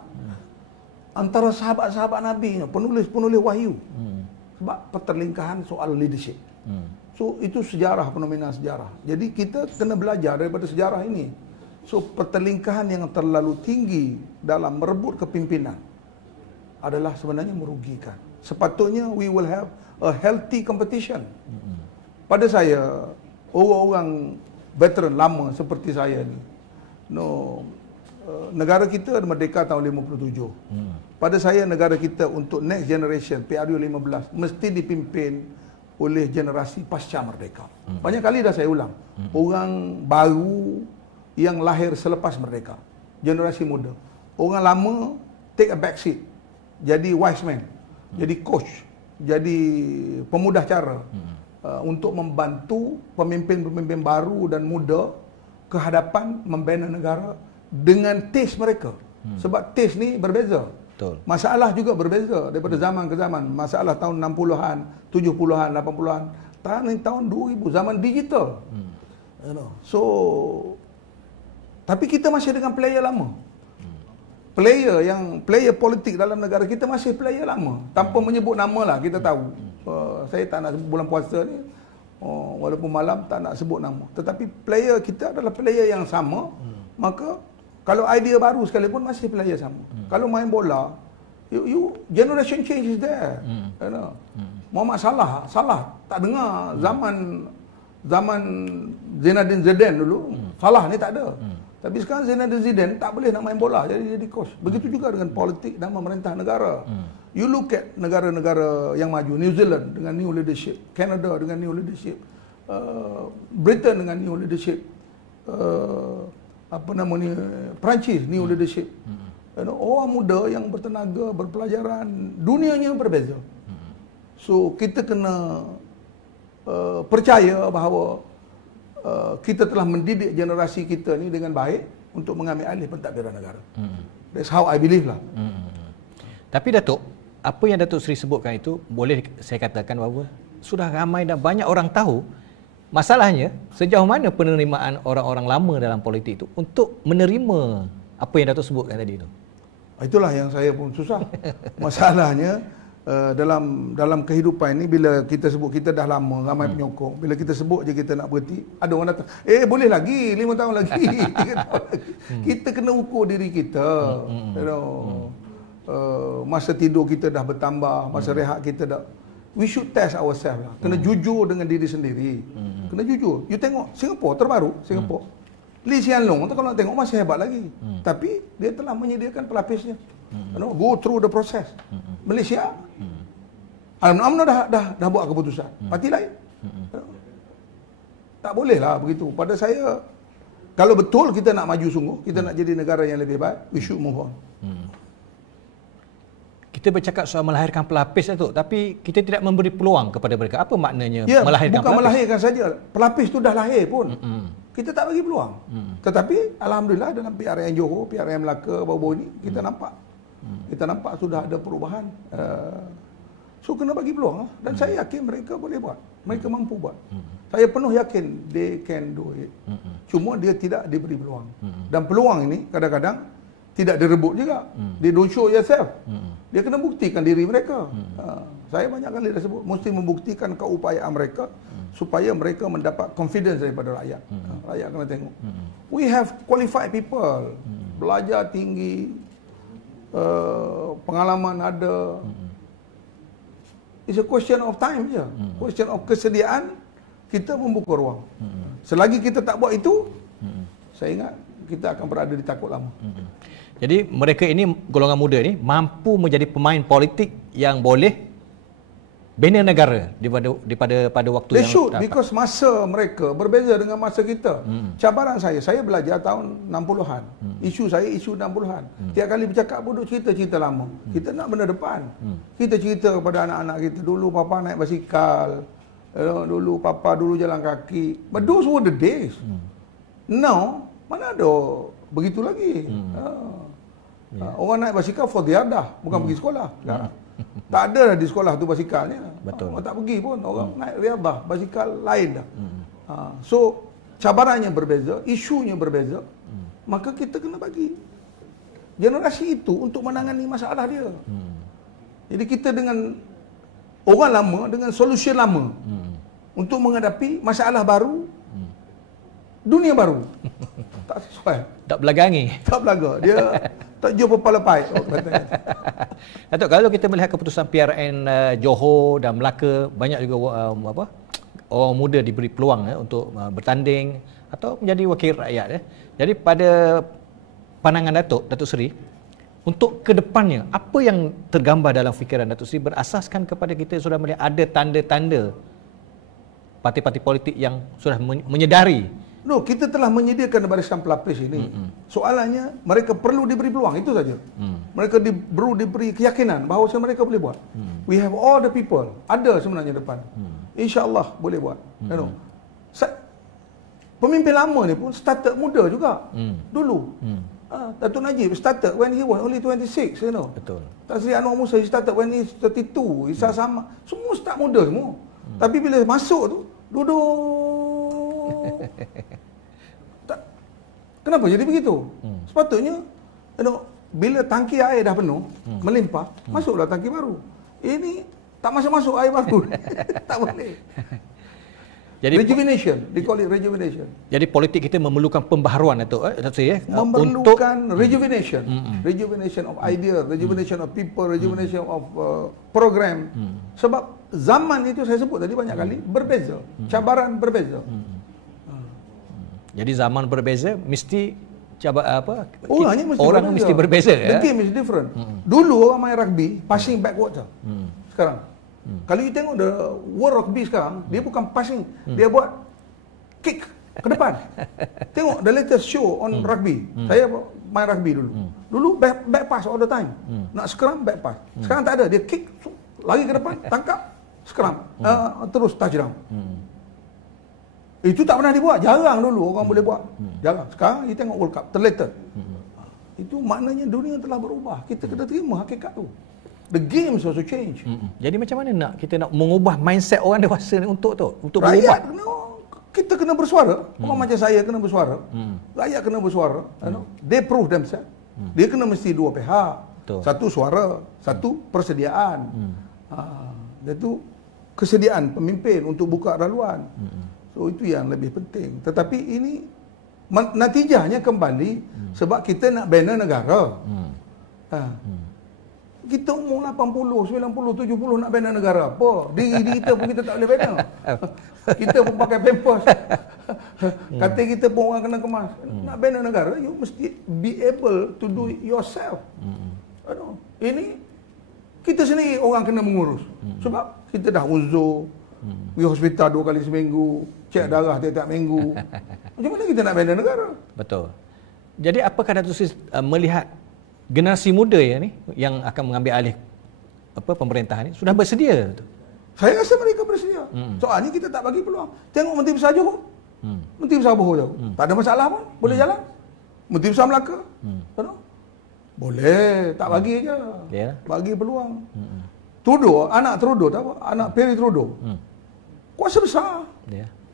Antara sahabat-sahabat Nabi, penulis-penulis wahyu. Sebab pertelingkahan soal leadership. So, itu sejarah, fenomena sejarah. Jadi, kita kena belajar daripada sejarah ini. So, pertelingkahan yang terlalu tinggi dalam merebut kepimpinan adalah sebenarnya merugikan. Sepatutnya, we will have a healthy competition. Pada saya, orang-orang veteran lama seperti saya ni, negara kita merdeka tahun 57. Pada saya, negara kita untuk next generation, PRU 15, mesti dipimpin oleh generasi pasca merdeka. Banyak kali dah saya ulang, orang baru yang lahir selepas merdeka, generasi muda. Orang lama take a back seat, jadi wise man, jadi coach, jadi pemudah cara untuk membantu pemimpin-pemimpin baru dan muda ke hadapan membina negara dengan taste mereka. Sebab taste ni berbeza. Betul. Masalah juga berbeza daripada zaman ke zaman. Masalah tahun 60-an, 70-an, 80-an, tahun 2000, zaman digital. So, tapi kita masih dengan player lama. Player politik dalam negara kita masih player lama. Tanpa menyebut nama lah, kita tahu. Saya tak nak sebut bulan puasa ni, walaupun malam tak nak sebut nama. Tetapi player kita adalah player yang sama. Maka kalau idea baru sekalipun masih player sama. Kalau main bola, you generation change is there. You know. Muhammad Salah tak dengar zaman Zinedine Zidane dulu. Salah ni tak ada. Tapi sekarang Zinedine Zidane tak boleh nak main bola, jadi coach. Begitu juga dengan politik dan memerintah negara. You look at negara-negara yang maju, New Zealand dengan new leadership, Canada dengan new leadership, Britain dengan new leadership, Perancis new leadership. Orang muda yang bertenaga, berpelajaran, dunianya berbeza. So kita kena percaya bahawa kita telah mendidik generasi kita ni dengan baik untuk mengambil alih pentadbiran negara. That's how I believe lah. Tapi Datuk, apa yang Datuk Seri sebutkan itu boleh saya katakan bahawa sudah ramai dan banyak orang tahu. Masalahnya sejauh mana penerimaan orang-orang lama dalam politik itu untuk menerima apa yang Datuk sebutkan tadi itu? Itulah yang saya pun susah. Masalahnya dalam kehidupan ini, bila kita sebut kita dah lama, ramai penyokong, bila kita sebut je kita nak berhenti, ada orang datang, boleh lagi 5 tahun lagi, 3 tahun lagi. Kita kena ukur diri kita. You know, masa tidur kita dah bertambah, masa rehat kita dah, we should test ourselves lah. Kena jujur dengan diri sendiri. Kena jujur. You tengok Singapura terbaru, Singapura, Lee Hsien Loong tu kalau nak tengok masih hebat lagi. Tapi dia telah menyediakan pelapisnya. You know, go through the process. Malaysia, UMNO dah buat keputusan. Parti lain, tak boleh lah begitu. Pada saya, kalau betul kita nak maju sungguh, kita nak jadi negara yang lebih baik, we should move on. Kita bercakap soal melahirkan pelapis tu, tapi kita tidak memberi peluang kepada mereka. Apa maknanya melahirkan bukan pelapis? Melahirkan saja. Pelapis tu dah lahir pun. Kita tak bagi peluang. Tetapi alhamdulillah dalam PRN Johor, PRN Melaka baru-baru ini kita nampak. Kita nampak sudah ada perubahan. So kena bagi peluang lah. Dan saya yakin mereka boleh buat. Mereka mampu buat. Saya penuh yakin they can do it. Cuma dia tidak diberi peluang. Dan peluang ini kadang-kadang tidak direbut juga. They don't show yourself. Dia kena buktikan diri mereka. Saya banyak kali dah sebut, mesti membuktikan keupayaan mereka supaya mereka mendapat confidence daripada rakyat. Rakyat kena tengok. We have qualified people. Belajar tinggi, pengalaman ada. It's a question of time je. Question of kesediaan, kita membuka ruang. Selagi kita tak buat itu, saya ingat kita akan berada di takut lama. Jadi mereka ini, golongan muda ni, mampu menjadi pemain politik yang boleh bina negara pada waktu They yang should, dapat. because masa mereka berbeza dengan masa kita. Cabaran saya belajar tahun 60-an. Isu saya isu 60-an. Tiap kali bercakap duduk cerita lama. Kita nak benda depan. Kita cerita kepada anak-anak kita, dulu papa naik basikal, dulu papa jalan kaki. But those were the days. Now, mana ada begitu lagi. Orang naik basikal for diadah, bukan pergi sekolah. Tak ada dah di sekolah tu basikalnya. Betul. Orang tak pergi pun, orang naik riadah, basikal lain dah. So cabarannya berbeza, isunya berbeza. Maka kita kena bagi generasi itu untuk menangani masalah dia. Jadi kita dengan orang lama, dengan solusi lama untuk menghadapi masalah baru, dunia baru. Tak sesuai. Tak belagangi. Tak belaga. Dia tak jumpa kepala pahit. Datuk, kalau kita melihat keputusan PRN Johor dan Melaka, banyak juga orang muda diberi peluang untuk bertanding atau menjadi wakil rakyat. Jadi pada pandangan Datuk Seri, untuk kedepannya, apa yang tergambar dalam fikiran Datuk Seri berasaskan kepada kita sudah melihat ada tanda-tanda parti-parti politik yang sudah menyedari. No, kita telah menyediakan barisan pelapis ini. Soalannya, mereka perlu diberi peluang, itu saja. Mereka perlu diberi keyakinan bahawa mereka boleh buat. We have all the people. Ada sebenarnya depan. InsyaAllah boleh buat. You know. Pemimpin lama ni pun started muda juga. Dulu. Datuk Najib started when he was only 26, you know. Betul. Tan Sri Anwar Musa he started when he 32. Isa Sama semua start muda semua. Tapi bila masuk tu duduk. Kenapa jadi begitu? Sepatutnya you know, bila tangki air dah penuh, melimpah, masuklah tangki baru. Ini tak masuk air baru. Tak boleh. Jadi rejuvenation, they call it rejuvenation. Jadi politik kita memerlukan pembaharuan itu, Memerlukan rejuvenation, rejuvenation of idea, rejuvenation of people, rejuvenation of program. Sebab zaman itu saya sebut tadi banyak kali berbeza, cabaran berbeza. Jadi zaman berbeza mesti orang mesti berbeza. The game is different. Dulu orang main rugby passing backward. Sekarang kalau you tengok the world rugby sekarang, dia bukan passing, dia buat kick ke depan. Tengok the latest show on rugby. Saya main rugby dulu. Dulu back pass all the time. Nak scrum back pass. Sekarang tak ada, dia kick, lari ke depan, tangkap, scrum, terus touchdown. Itu tak pernah dibuat, jarang dulu orang boleh buat. Jarang. Sekarang you tengok World Cup, terlated. Itu maknanya dunia telah berubah. Kita kena terima hakikat tu. The games also change. Jadi macam mana kita nak mengubah mindset orang dewasa ni untuk rakyat berubah? Kita kena bersuara. Orang macam saya kena bersuara. Rakyat kena bersuara. They prove themselves. Dia kena mesti dua pihak. Betul. Satu suara, satu persediaan. Iaitu kesediaan pemimpin untuk buka laluan. So itu yang lebih penting. Tetapi ini natijahnya kembali sebab kita nak bina negara. Kita umur 80, 90, 70 nak bina negara apa? Diri kita pun kita tak boleh bina. Kita pun pakai pampers. Katil kita pun orang kena kemas. Nak bina negara, you mesti be able to do it yourself. Ini kita sendiri orang kena mengurus. Sebab kita dah uzur, pergi hospital 2 kali seminggu, cek darah tiap-tiap minggu. Macam mana kita nak bina negara? Betul. Jadi apakah Datuk Sri melihat generasi muda yang akan mengambil alih pemerintahan ini sudah bersedia? Saya rasa mereka bersedia. Soalnya kita tak bagi peluang. Tengok Menteri Besar Johor. Menteri Besar Johor. Tak ada masalah pun, boleh jalan. Menteri Besar Melaka. Boleh, tak bagi je. Bagi peluang. Trudeau, anak Trudeau, tak apa? Anak Perry Trudeau. Kuasa besar.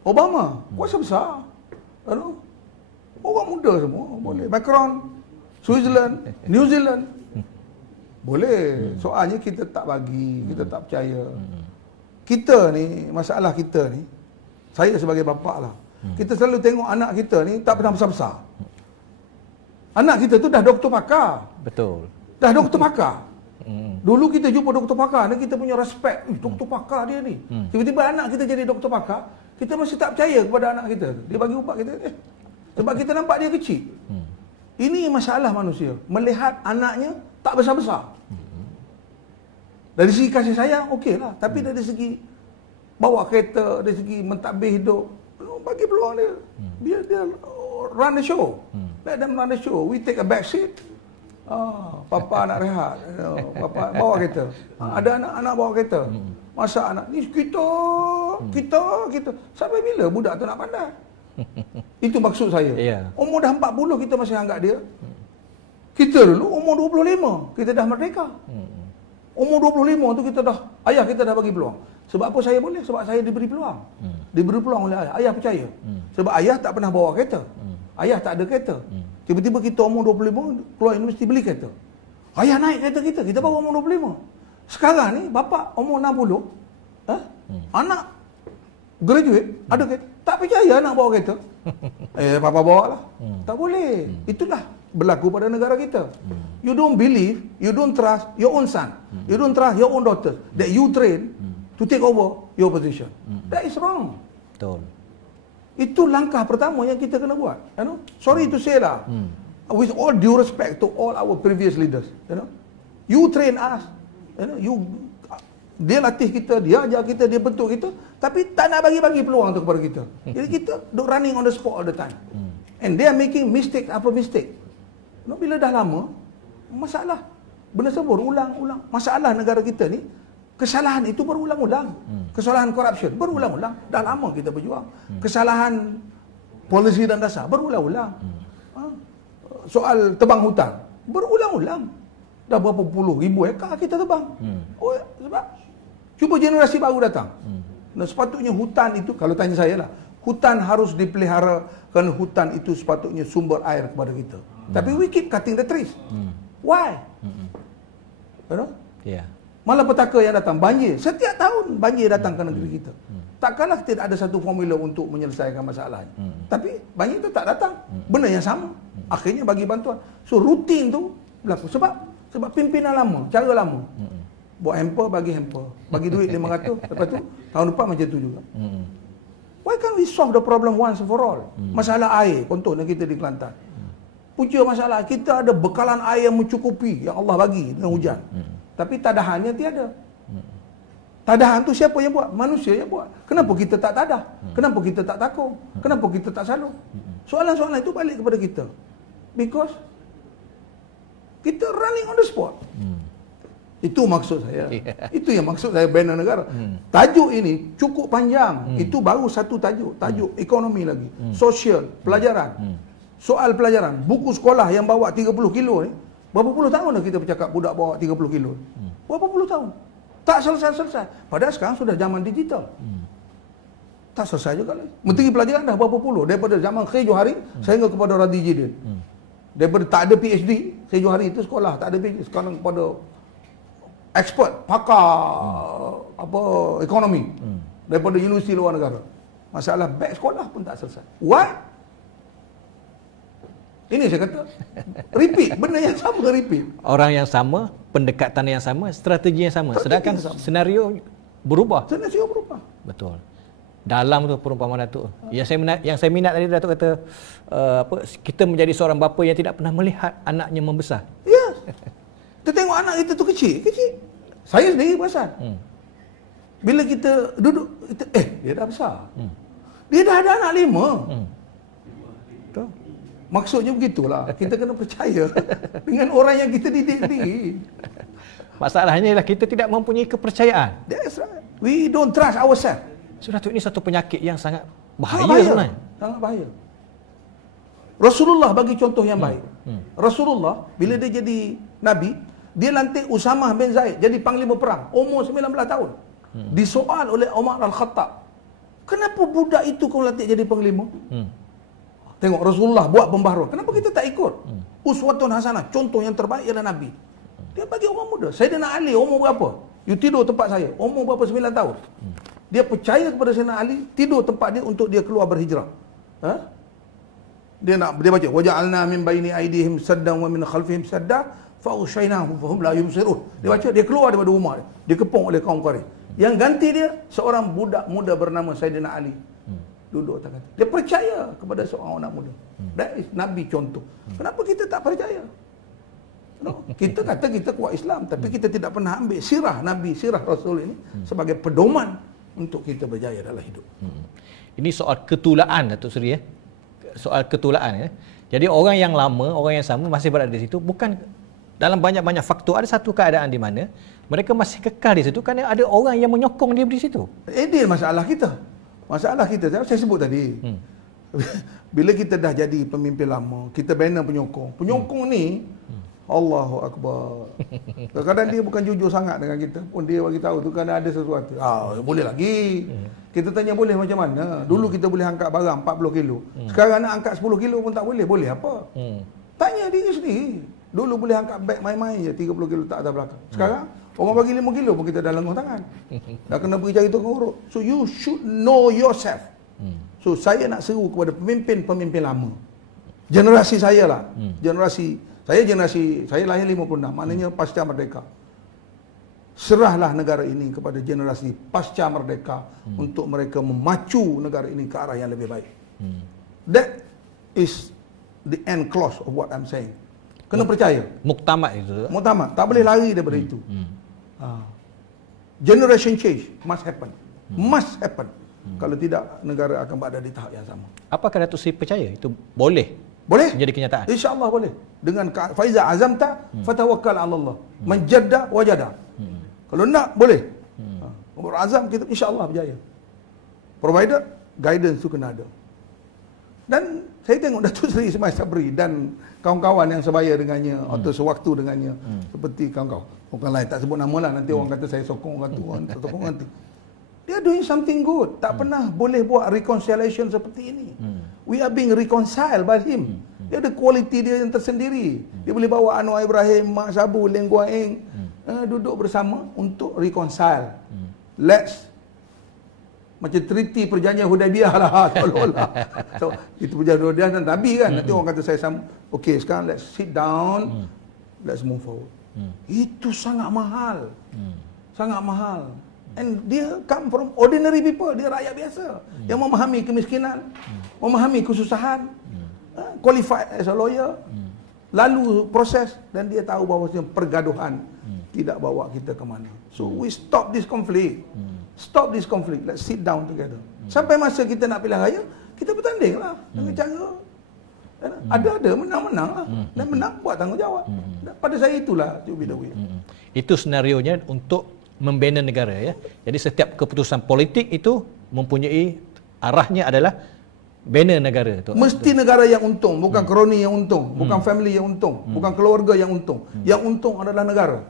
Obama, kuasa besar. Orang muda semua boleh. Macron, Switzerland, New Zealand. Boleh. Soalnya kita tak bagi, kita tak percaya. Kita ni, masalah kita ni, saya sebagai bapa lah, kita selalu tengok anak kita ni tak pernah besar-besar. Anak kita tu dah doktor pakar. Betul. Dah doktor pakar. Dulu kita jumpa doktor pakar ni, kita punya respect. Doktor pakar dia ni. Tiba-tiba anak kita jadi doktor pakar, kita masih tak percaya kepada anak kita. Dia bagi ubat kita, sebab kita nampak dia kecil. Ini masalah manusia. Melihat anaknya tak besar-besar. Dari segi kasih sayang, okeylah. Tapi dari segi bawa kereta, dari segi mentadbir hidup, bagi peluang dia. Biar dia run the show. Let them run the show. We take a back seat. Papa nak rehat. Papa bawa kereta. Ada anak-anak bawa kereta. Masa anak ni kita. Sampai bila budak tu nak pandai? Itu maksud saya. Umur dah 40 kita masih anggap dia. Kita dulu umur 25 kita dah merdeka. Umur 25 tu kita dah, ayah kita dah bagi peluang. Sebab apa saya boleh? Sebab saya diberi peluang. Diberi peluang oleh ayah. Ayah percaya. Sebab ayah tak pernah bawa kereta. Ayah tak ada kereta. Tiba-tiba kita umur 25 keluar universiti beli kereta. Ayah naik kereta kita bawa umur 25. Sekarang ni bapa umur 60, anak graduate, ada kereta. Tak percaya nak bawa kereta. Papa bawa lah. Tak boleh. Itulah berlaku pada negara kita. You don't believe, you don't trust your own son. You don't trust your own daughter that you train to take over your position. That is wrong. Betul. Itu langkah pertama yang kita kena buat. Sorry to say lah. With all due respect to all our previous leaders. You train us. Dia latih kita, dia ajar kita, dia bentuk kita, tapi tak nak bagi-bagi peluang tu kepada kita. Jadi kita duk running on the spot all the time. And they are making mistake after mistake. Bila dah lama, masalah. Benda semua berulang-ulang. Masalah negara kita ni, kesalahan itu berulang-ulang. Kesalahan corruption berulang-ulang. Dah lama kita berjuang. Kesalahan polisi dan dasar berulang-ulang. soal tebang hutan. Berulang-ulang. Dah berapa puluh ribu hektar kita tebang. Oh, sebab cuba generasi baru datang. Nah, sepatutnya hutan itu, kalau tanya saya lah, hutan harus dipelihara kerana hutan itu sepatutnya sumber air kepada kita. Tapi we keep cutting the trees. Why? You know? Ya. Malah petaka yang datang, banjir. Setiap tahun banjir datang ke negeri kita. Takkanlah tidak ada satu formula untuk menyelesaikan masalahnya. Tapi banjir itu tak datang. Benda yang sama. Akhirnya bagi bantuan. So rutin tu berlaku. Sebab pimpinan lama, cara lama. Buat hamper, bagi hamper. Bagi duit 500. Lepas tu, tahun depan macam tu juga. Why can't we solve the problem once for all? Masalah air, contohnya kita di Kelantan. Punca masalah, kita ada bekalan air yang mencukupi yang Allah bagi dengan hujan. Tapi tadahannya tiada. Tadahan tu siapa yang buat? Manusia yang buat. Kenapa kita tak tadah? Kenapa kita tak takung? Kenapa kita tak salur? Soalan-soalan itu balik kepada kita. Because kita running on the spot. Itu maksud saya. Itu yang maksud saya bina negara. Tajuk ini cukup panjang. Itu baru satu tajuk. Tajuk ekonomi lagi. Sosial, pelajaran. Soal pelajaran. Buku sekolah yang bawa 30 kilo ni. Berapa puluh tahun dah kita bercakap budak bawa 30 kilo. Berapa puluh tahun? Tak selesai-selesai. Padahal sekarang sudah zaman digital. Tak selesai juga lagi. Menteri Pelajaran dah berapa puluh. Daripada zaman Khir Johari sehingga kepada Radhi Jidin. Daripada tak ada PhD, Khir Johari itu sekolah tak ada PhD. Sekarang kepada expert, pakar ekonomi. Daripada universiti luar negara. Masalah beg sekolah pun tak selesai. Why? Ini saya kata, repeat. Benda yang sama repeat. Orang yang sama, pendekatan yang sama, strategi yang sama. Sedangkan senario berubah. Senario berubah. Betul. Dalam tu perumpamaan Datuk. Yang saya minat tadi Datuk kata kita menjadi seorang bapa yang tidak pernah melihat anaknya membesar. Ya. Kita tengok anak kita tu kecil. Saya sendiri perasan. Bila kita duduk, dia dah besar. Dia dah ada anak 5. Betul. Maksudnya begitulah. Kita kena percaya dengan orang yang kita didik sendiri. Masalahnya ialah kita tidak mempunyai kepercayaan. That's right. We don't trust ourselves. So, Datuk, ini satu penyakit yang sangat bahaya sebenarnya. Sangat bahaya. Rasulullah bagi contoh yang baik. Rasulullah bila dia jadi Nabi, dia lantik Usamah bin Zaid jadi panglima perang. Umur 19 tahun. Disoal oleh Umar Al-Khattab. Kenapa budak itu kau lantik jadi panglima? Tengok Rasulullah buat pembaharuan. Kenapa kita tak ikut? Uswatun hasanah. Contoh yang terbaik ialah Nabi. Dia bagi orang muda. Sayyidina Ali umur berapa? You tidur tempat saya. Umur berapa? 9 tahun. Dia percaya kepada Sayyidina Ali. Tidur tempat dia untuk dia keluar berhijrah. Dia baca. Waja'alna min baini aidihim saddan wa min khalfihim sadda fa'ushaynahum fahum la yubsirun. Dia baca. Dia keluar daripada rumah dia. Dikepung oleh kaum Quraisy. Yang ganti dia seorang budak muda bernama Sayyidina Ali. Duduk atas kata. Dia percaya kepada seorang anak muda. That is Nabi contoh. Kenapa kita tak percaya? No? Kita kata kita kuat Islam, tapi kita tidak pernah ambil sirah Nabi, sirah Rasul ini sebagai pedoman untuk kita berjaya dalam hidup. Ini soal ketulaan, Datuk Seri. Soal ketulaan. Jadi orang yang lama, orang yang sama masih berada di situ, bukan dalam banyak-banyak faktor. Ada satu keadaan di mana mereka masih kekal di situ kerana ada orang yang menyokong dia di situ. Ini masalah kita. Masalah kita, saya sebut tadi. Bila kita dah jadi pemimpin lama, kita bina penyokong. Penyokong ni, Allahu Akbar. Kadang-kadang dia bukan jujur sangat dengan kita pun, dia bagi tahu tu kerana ada sesuatu. Boleh lagi. Kita tanya boleh macam mana? Dulu kita boleh angkat barang 40 kilo. Sekarang nak angkat 10 kilo pun tak boleh. Boleh apa? Tanya diri sendiri. Dulu boleh angkat beg main-main je 30 kilo tak atas belakang. Sekarang orang bagi 5 kilo pun kita dah lenguh tangan. Dah kena pergi cari tukang urut. So you should know yourself. So saya nak seru kepada pemimpin-pemimpin lama. Generasi saya lah. Saya lahir 56. Maknanya pasca merdeka. Serahlah negara ini kepada generasi pasca merdeka untuk mereka memacu negara ini ke arah yang lebih baik. That is the end clause of what I'm saying. Kena percaya. Muktamad itu. Muktamad. Tak boleh lari daripada itu. Generation change must happen. Must happen. Kalau tidak, negara akan berada di tahap yang sama. Apakah Datuk Seri percaya itu boleh? Boleh. Menjadi kenyataan? InsyaAllah boleh. Dengan faiza azamta, fatawakkal ala Allah. Manjadda wajada. Kalau nak, boleh. Berazam kita insyaAllah berjaya. Provider, guidance tu kena ada. Dan saya tengok Datuk Seri Ismail Sabri dan kawan-kawan yang sebaya dengannya atau sewaktu dengannya, seperti kawan-kawan orang lain, tak sebut nama lah, nanti orang kata saya sokong orang tu, orang tak sokong nanti. Dia doing something good. Tak pernah boleh buat reconciliation seperti ini. We are being reconciled by him. Dia ada kualiti dia yang tersendiri. Dia boleh bawa Anwar Ibrahim, Mak Sabu, Leng Guan Eng duduk bersama untuk reconcile. Let's macam treaty perjanjian Hudaibiyah lah seolah-olah. So, itu perjanjian Hudaibiyah dan Nabi kan. Nanti orang kata saya sama. Okey, sekarang let's sit down. Let's move forward. Itu sangat mahal. Sangat mahal. And dia come from ordinary people. Dia rakyat biasa yang memahami kemiskinan, memahami kesusahan, qualified as a lawyer, lalu proses, dan dia tahu bahawa pergaduhan tidak bawa kita ke mana. So we stop this conflict. Stop this conflict. Let's sit down together. Sampai masa kita nak pilihan raya, kita bertanding lah dengan cara ada menang-menang lah. Dan menang buat tanggungjawab. Pada saya itulah to be the way. Itu senarionya untuk membina negara ya. Jadi setiap keputusan politik itu mempunyai arahnya adalah bina negara tu. Mesti negara yang untung, bukan kroni yang untung, bukan family yang untung, bukan keluarga yang untung. Yang untung adalah negara.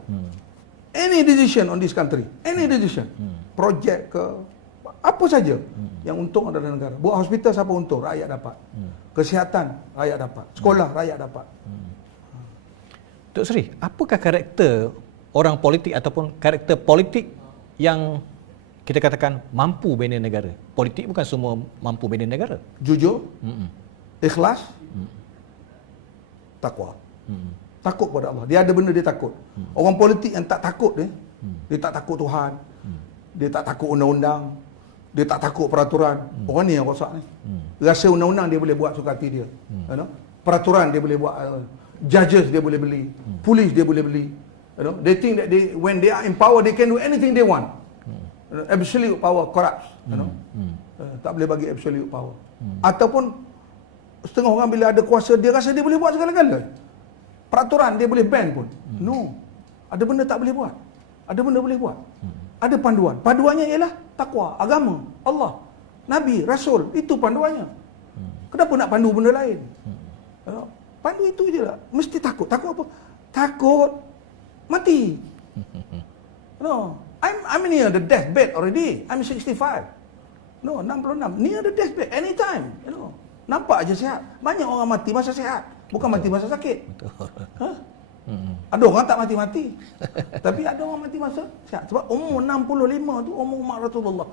Any decision on this country, any decision, projek ke apa saja, yang untung adalah negara. Buat hospital siapa untung? Rakyat dapat. Kesihatan rakyat dapat. Sekolah rakyat dapat. Tok Sri, apakah karakter orang politik ataupun karakter politik yang kita katakan mampu bina negara? Politik bukan semua mampu bina negara. Jujur, ikhlas, takwa. Takut kepada Allah. Dia ada benda dia takut. Orang politik yang tak takut dia tak takut Tuhan. Dia tak takut undang-undang. Dia tak takut peraturan. Orang ni yang rosak ni. Rasa undang-undang dia boleh buat suka hati dia. Peraturan dia boleh buat. Judges dia boleh beli. Polis dia boleh beli. They think that when they are in power, they can do anything they want. Absolute power corrupts. Tak boleh bagi absolute power. Ataupun setengah orang bila ada kuasa, dia rasa dia boleh buat segala-gala. Peraturan dia boleh ban pun. No. Ada benda tak boleh buat. Ada benda boleh buat. Ada panduan. Panduannya ialah takwa, agama, Allah, Nabi, Rasul. Itu panduannya. Kenapa nak pandu benda lain? Pandu itu je lah. Mesti takut. Takut apa? Takut mati. No. I'm near the deathbed already. I'm 65. No, 66. Near the deathbed. Anytime. Nampak aja sihat. Banyak orang mati masa sihat. Bukan mati masa sakit. Ada orang tak mati-mati. Tapi ada orang mati masa sihat. Sebab umur 65 tu umur umat Rasulullah.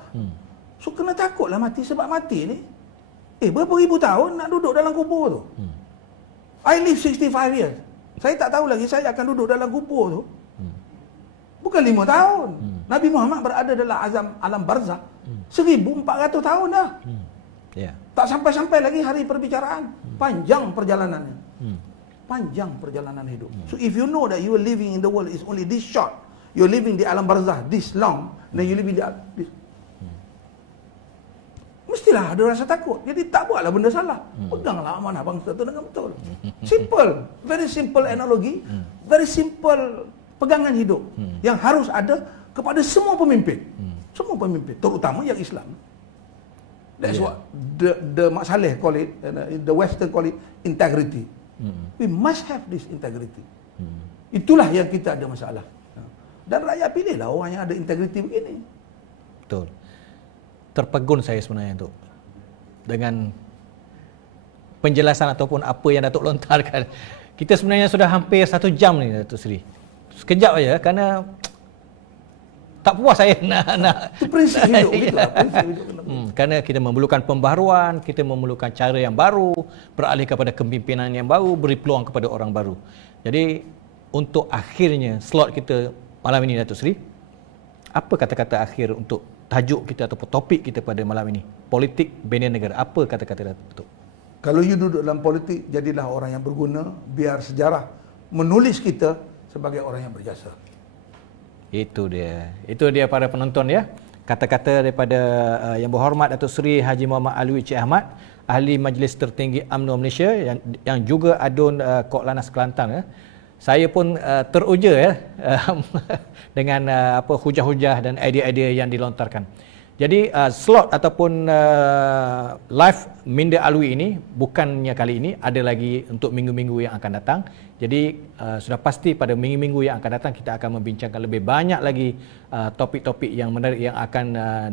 So kena takutlah mati. Sebab mati ni berapa ribu tahun nak duduk dalam kubur tu. I live 65 years. Saya tak tahu lagi saya akan duduk dalam kubur tu. Bukan 5 tahun. Nabi Muhammad berada dalam alam barzakh 1400 tahun dah. Tak sampai-sampai lagi hari perbicaraan. Panjang perjalanannya. Panjang perjalanan hidup. So if you know that you are living in the world is only this short, you're living di alam barzakh this long, then you live in this. Mestilah ada rasa takut. Jadi tak buatlah benda salah. Peganglah amanah bangsa tu dengan betul. Simple. Very simple analogi. Very simple pegangan hidup yang harus ada kepada semua pemimpin. Semua pemimpin, terutama yang Islam. That's what the Mak Saleh call it, the Western call it integrity. We must have this integrity. Itulah yang kita ada masalah. Dan rakyat pilihlah orang yang ada integriti begini. Betul. Terpegun saya sebenarnya tu dengan penjelasan ataupun apa yang Datuk lontarkan. Kita sebenarnya sudah hampir 1 jam ni Datuk Seri. Sekejap aja kerana tak puas saya nak itu prinsip hidup gitulah, prinsip hidup. Kerana kita memerlukan pembaharuan, kita memerlukan cara yang baru, beralih kepada kepimpinan yang baru, beri peluang kepada orang baru. Jadi untuk akhirnya slot kita malam ini Datuk Seri, apa kata-kata akhir untuk tajuk kita ataupun topik kita pada malam ini? Politik bina negara. Apa kata-kata Datuk? Kalau you duduk dalam politik, jadilah orang yang berguna, biar sejarah menulis kita sebagai orang yang berjasa. Itu dia para penonton ya. Kata-kata daripada yang berhormat Datuk Seri Haji Muhammad Alwi Cik Ahmad, Ahli Majlis Tertinggi UMNO Malaysia yang juga adun Kok Lantas Kelantan ya. Saya pun teruja ya dengan hujah-hujah dan idea-idea yang dilontarkan. Jadi slot ataupun live Minda Alwi ini bukannya kali ini, ada lagi untuk minggu-minggu yang akan datang. Jadi sudah pasti pada minggu-minggu yang akan datang kita akan membincangkan lebih banyak lagi topik-topik yang menarik yang akan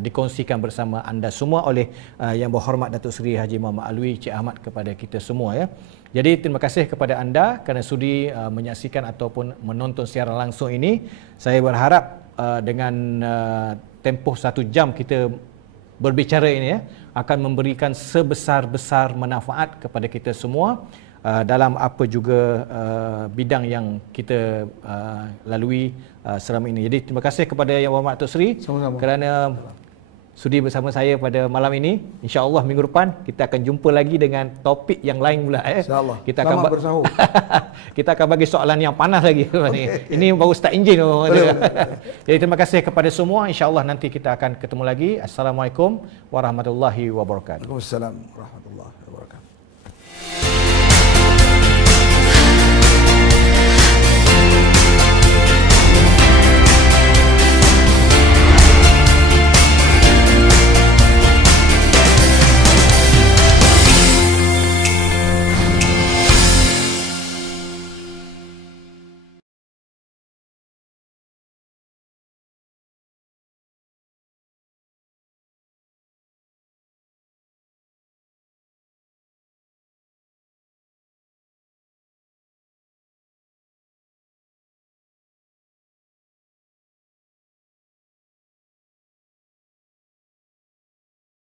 dikongsikan bersama anda semua oleh Yang Berhormat Datuk Seri Haji Muhammad Alwi Cik Ahmad kepada kita semua ya. Jadi terima kasih kepada anda kerana sudi menyaksikan ataupun menonton secara langsung ini. Saya berharap dengan tempoh 1 jam kita berbicara ini ya, akan memberikan sebesar-besar manfaat kepada kita semua dalam apa juga bidang yang kita lalui selama ini. Jadi terima kasih kepada Yang Berhormat Datuk Seri kerana sudi bersama saya pada malam ini. InsyaAllah minggu depan kita akan jumpa lagi dengan topik yang lain pula. InsyaAllah. Kita akan bersahur. Kita akan bagi soalan yang panas lagi. Okay. Ini baru start enjin. Jadi terima kasih kepada semua. InsyaAllah nanti kita akan ketemu lagi. Assalamualaikum warahmatullahi wabarakatuh. Waalaikumsalam warahmatullahi wabarakatuh.